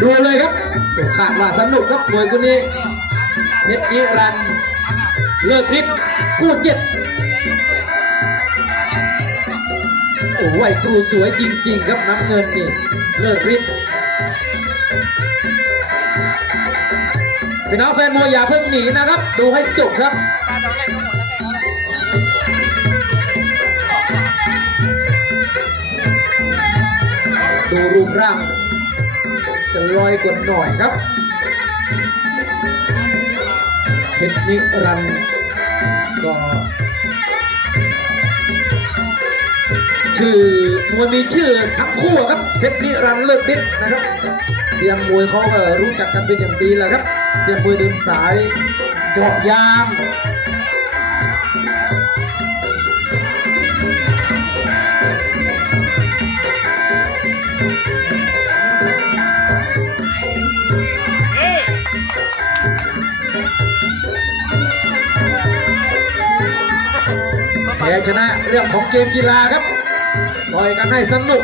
ดูเลยครับโอ้ขาดว่าสนุกครับมวยคู่นี้เพชรนิรันดร์เลิกฤทธิ์คู่เจ็ดโอ้ไหวครูสวยจริง ๆ ครับน้ำเงินนี่เลิกฤทธิ์พี่น้องแฟนมวยอย่าเพิ่งหนีนะครับ ดูให้จบครับดูรูปร่าง จะลอยกว่าหน่อยครับเพชรนิรันต์ก็ชื่อมวยมีชื่อทั้งคู่ครับเพชรนิรันต์เลิศฤทธิ์นะครับ เสียงมวยเขาก็รู้จักกันเป็นอย่างดีแหละครับ เสียงมวยเดินสายเจอบยาง แพ้ชนะเรื่องของเกมกีฬาครับต่อยกันให้สนุก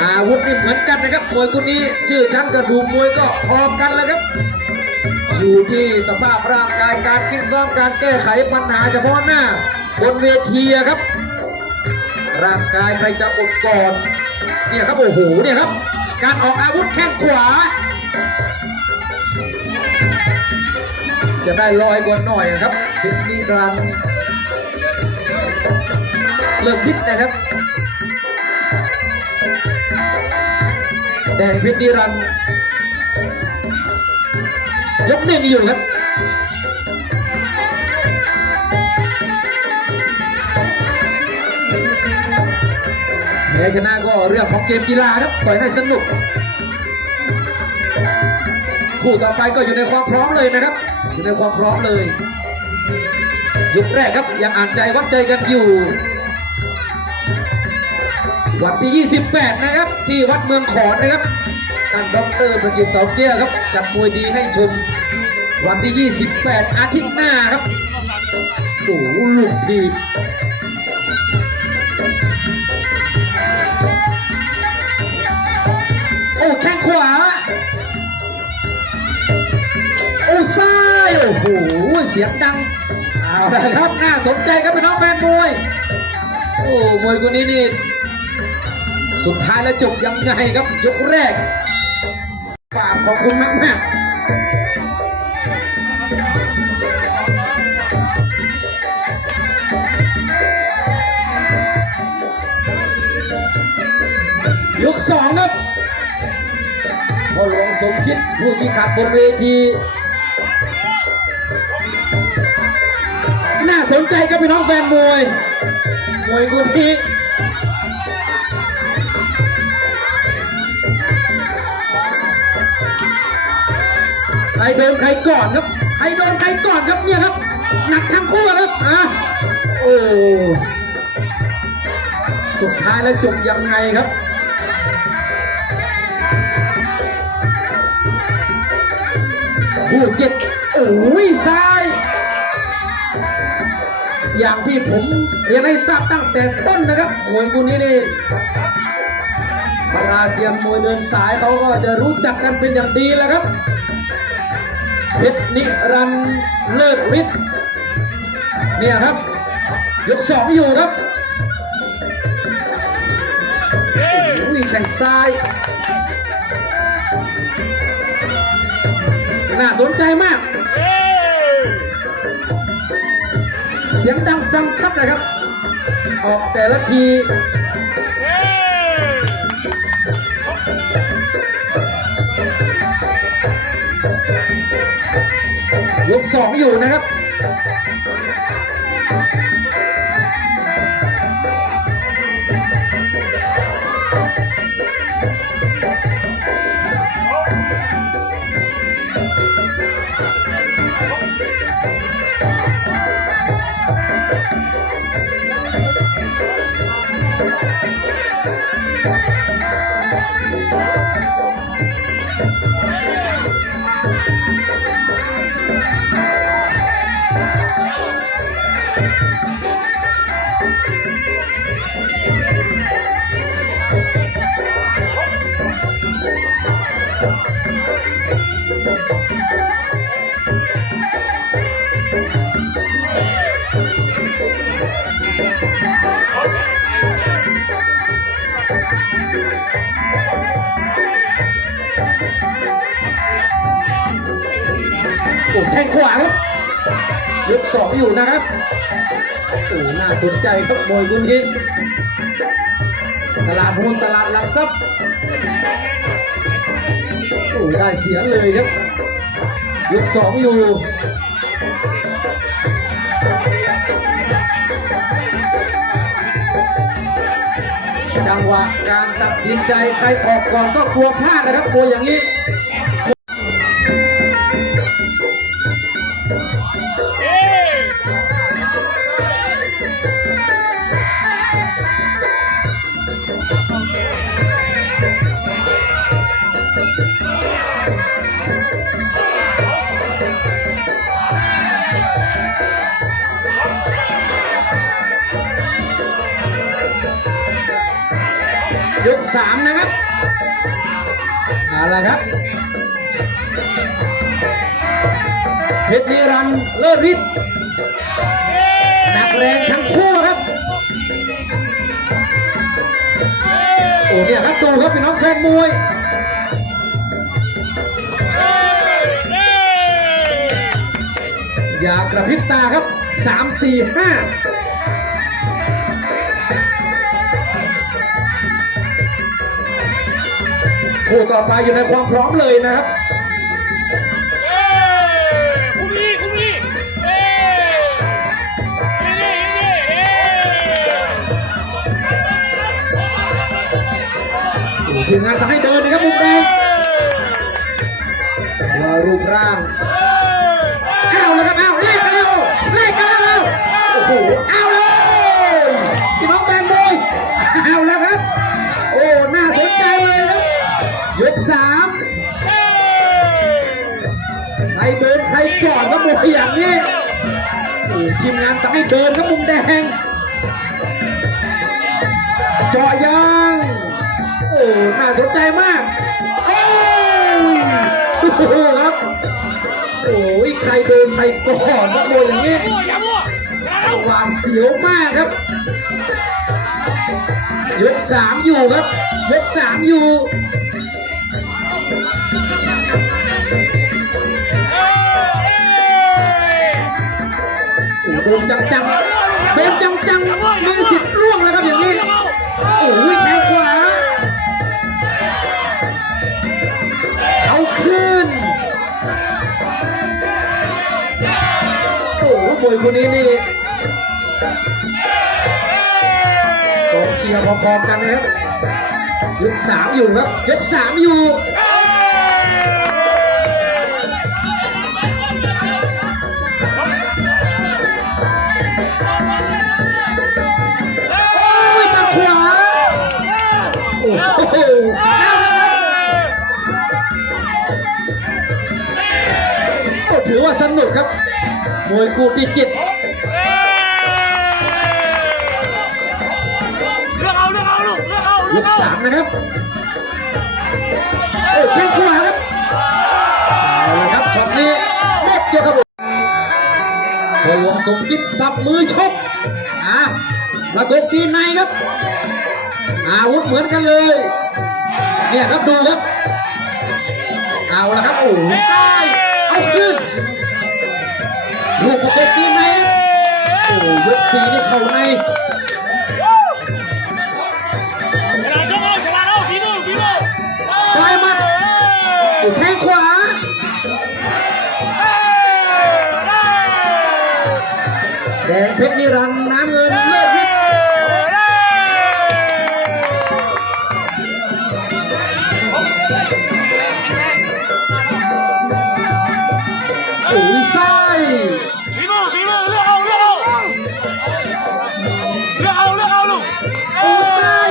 อาวุธนี่เหมือนกันนะครับมวยคู่นี้ ชื่อชั้นกระดูกมวยก็พร้อมกันแล้วครับ อยู่ที่สภาพร่างกายการคิดซ้อมการแก้ไขปัญหาเฉพาะหน้า บนเวทีครับ ร่างกายใครจะอดก่อน เนี่ยครับโอ้โหเนี่ยครับ การออกอาวุธแข้งขวา จะได้ลอยกว่าหน่อยนะครับพชรนิรันเลิกพิษนะครับแดงเพชรนิรันยกหนึ่งอยู่ครับแพ้ชนะ เรื่องของเกมกีฬาครับต่อยให้สนุก คู่ต่อไปก็อยู่ในความพร้อมเลยนะครับ อยู่ในความพร้อมเลยยกแรกครับยังอ่านใจวัดใจกันอยู่ วันที่ 28 นะครับ ที่วัดเมืองขอนนะครับท่านดรประกิตเสาเกี้ยครับจัดมวยดีให้ชม วันที่ 28 อาทิตย์หน้าครับโอ้โหลูกดี อ้แข้งขวา โอ้ซ้าย โอ้โห เสียงดัง เอาละครับ น่าสนใจครับพี่น้องแฟนมวย โอ้มวยคนนี้นี่ สุดท้ายแล้วจบยังไงครับ ยกแรกฝากขอบคุณมากมากๆยกสองครับ พ่อหลวงสมคิดผู้ชี้ขาดบนเวที น่าสนใจครับพี่น้องแฟนมวย มวยคู่นี้ใครโดนใครก่อนครับ ใครโดนใครก่อนครับเนี่ยครับ หนักทั้งคู่ครับอะโอ้ สุดท้ายแล้วจบยังไงครับ คู่เจ็ดโอ้ยซ้าย อย่างที่ผมเรียนให้ทราบตั้งแต่ต้นนะครับมวยคู่นี้นี่บรรดาเซียนมวยเดินสายเขาก็จะรู้จักกันเป็นอย่างดีแล้วครับเพชรนิรันดร์เลิศฤทธิ์เนี่ยครับ ยกสองอยู่ครับโอ้โหแข่งซ้าย น่าสนใจมาก เสียงดังฟังชัดนะครับ ออกแต่ละทียกสองอยู่นะครับ ยกสองอยู่นะครับโอ้น่าสนใจครับมวยคุณนี้ตลาดหุ้นตลาดหลักทรัพย์โอ้ได้เสียเลยครับยกสองอยู่จังหวะการตัดสินใจใครออกก่อนก็กลัวพลาดนะครับกลัวอย่างนี้ สามนะครับเอาละครับเพชรนิรันดร์เลิศฤทธิ์หนักแรงทั้งคู่ครับโอ้เนี่ยครับดูครับพี่น้องแฟนมวยอย่ากระพริบตาครับสามสี่ห้า คู่ต่อไปอยู่ในความพร้อมเลยนะครับคุมลี่คุมลี่เอ้นี่นี่นี่เอ้ทีมงานสั่งให้เดินนะครับมุมแดงรอรูปร่าง ก่อนก็มวยอย่างนี้โอ้ทีมงานสั่งให้เดินครับมุมแดงเจาะยางโอ้น่าสนใจมากโอ้โหครับโอ้ยใครเดินใครก่อนนะมวยอย่างนี้มั่วามั่วอย่าเล่าหวานเสียวมากครับยกสามอยู่ครับยกสามอยู่ คนนี้นี่กองเชียร์พอๆกันนะครับยกสามอยู่ครับยกสามอยู่โอ้ยมาขวาโอ้โหถือว่าสนุกครับ มวยคู่ที่จิต ลหลวงสมคิดสับมือชกอ่าระกบตีนในครับ อาวุธเหมือนกันเลย เนี่ยครับดูครับ เอาละครับโอ้ยซ้ายเอาขึ้น ลูกประกบตีนในครับโอ้ยกสี่นี่เข่าใน งเพชรนิรันดร์น้ำเงินเลิศวิทย์โอ้ยซ้ายฝีมือฝีมือเลือกเอาเลือกเอาเลือกเอาเลือกเอาลูกโอ้ซ้าย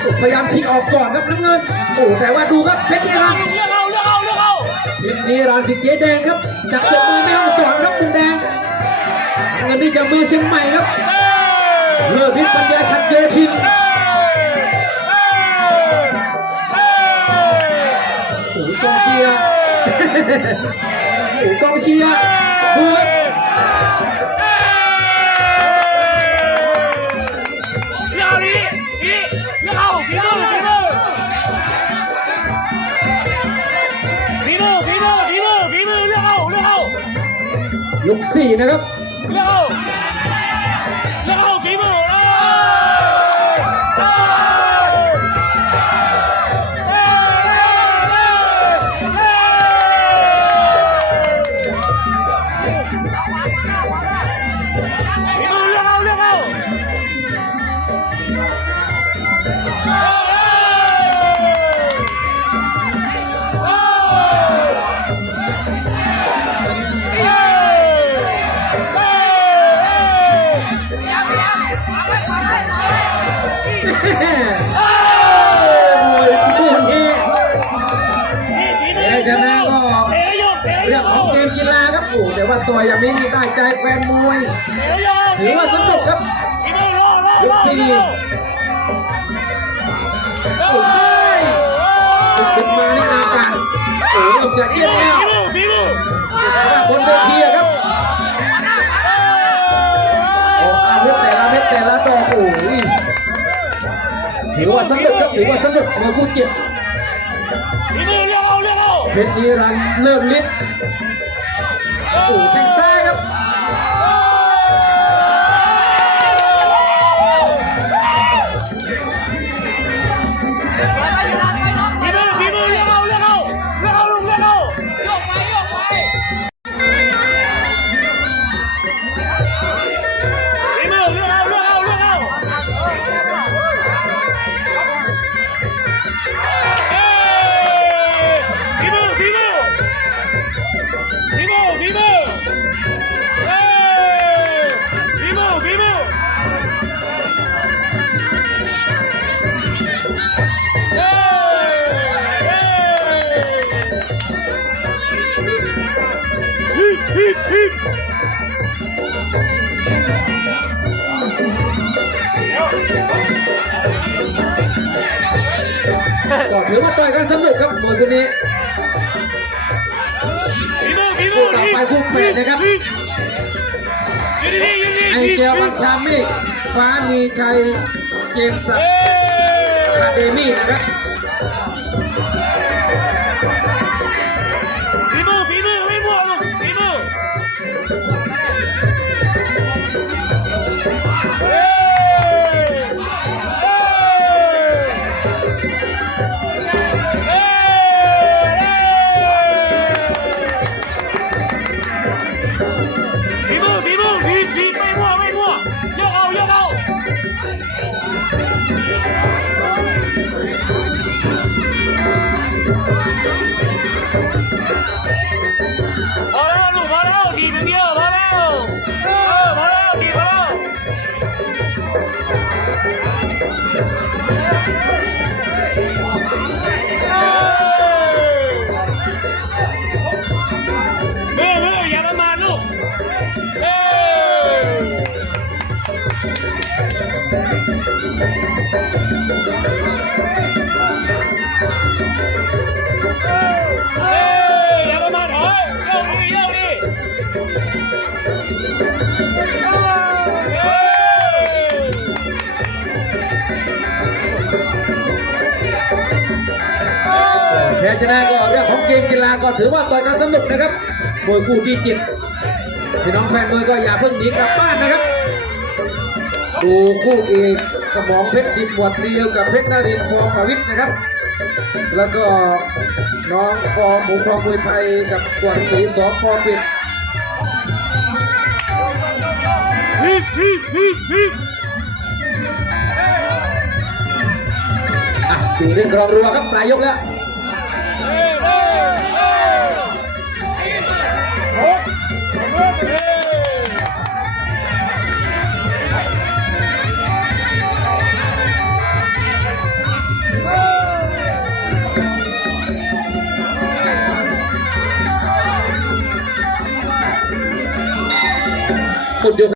โอ้พยายามชิงออกก่อนครับน้ำเงิน โอ้แต่ว่าดูครับเพชรนิรันดร์เลือกเอาเลือกเอาเลือกเอาเพชรนิรันดร์สิทธิ์เจ๊แดงครับ จากสมือแม่ฮ่องสอนครับมุมแดงเงินนี่จากมือเชียงใหม่ครับเลิศวิทย์ปัญญาชัดโยธินโอ้โหกองเชียร์โอ้โหกองเชียร์ดูครับ กสี่นะครับเกมกีฬาครับโอ้แต่ว่าตัวอย่างนี้นี่ได้ใจแฟนมวยถือว่าสนุกครับยกสี่โอ้ใช่ขึ้นมาในอากาศโอ้ยออกจากเยี่ยมแล้วแต่ว่าบนเวทีอะครับโอ้อาวุธแต่ละเม็ดแต่ละดอกโอ้ยถือว่าสนุกครับถือว่าสนุกมวยคู่เจ็ดเพชรนิรันดร์เริ่มฤทธิ์ ยฮิปฮิปฮิปก็ถือว่าต่อยกันสนุกครับมวยคู่นี้ฝีมือฝีมือคู่ต่อไปคู่แปดนะครับยืนดีๆยืนดีๆไอเจียวบัญชาเมฆฟ้ามีชัยเจมส์ศักเอ้ดิ์ยคาเดมี่นะครับ ชนะก็เรื่องของเกมกีฬาก็ถือว่าต่อยกันสนุกนะครับมวยคู่ที่เจ็ดพี่น้องแฟนมวยก็อย่าเพิ่งหนีกลับบ้านนะครับ ดูคู่เอกสมองเพชรสิบหมวดเดียวกับเพชรนารินทร์ฟองประวิทย์นะครับ แล้วก็น้องฟอร์มหมูพรองมวยไทยกับกวนตีสองฟอร์ปิดฮิปฮิปฮิปฮิปอะอยู่ในกรองรัวครับปลายยกแล้ว คนเดียว